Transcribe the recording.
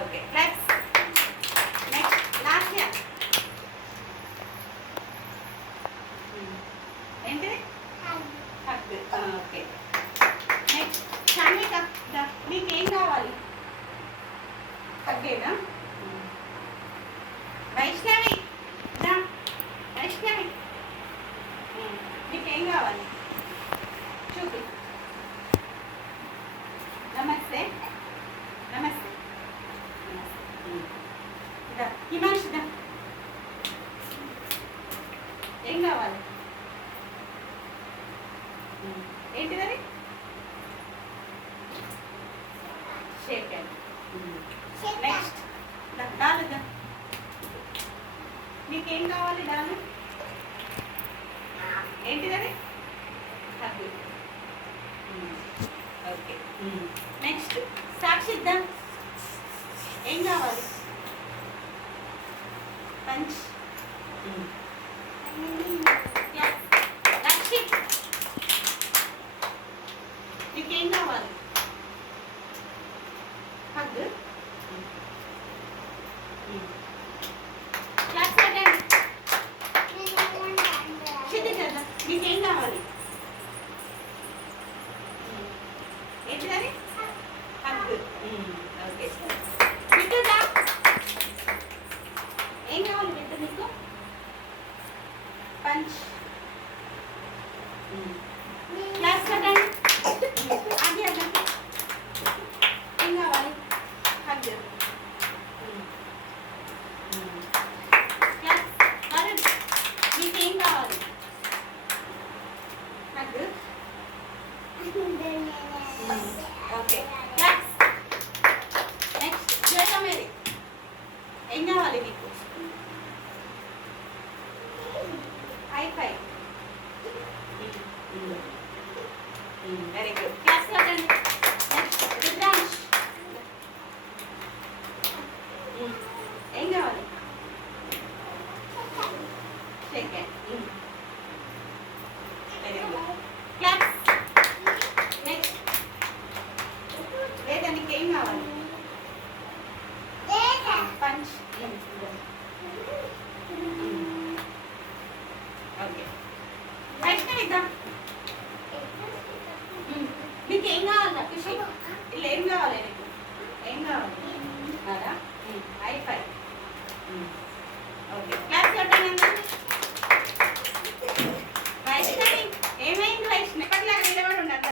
Okay claps. Next Lasya. ఏంటిది? Hug. Okay. Next Shanvika, నీకేం కావాలి? హగ్గేనా? వైష్ణవి దా. వైష్ణవి నీకేం కావాలి? చూపి. నమస్తే. నమస్తే. దా హిమాంష్ దా. ఏం కావాలి? ఏంటిదని? Shake hand. నెక్స్ట్ డాలు దా. నీకేం కావాలి డాలు? ఏంటిదని? హగ్. ఓకే. నెక్స్ట్ సాక్షిద్దా. ఏం కావాలి? పంచ్. లక్షి నీకేం కావాలి? హగ్.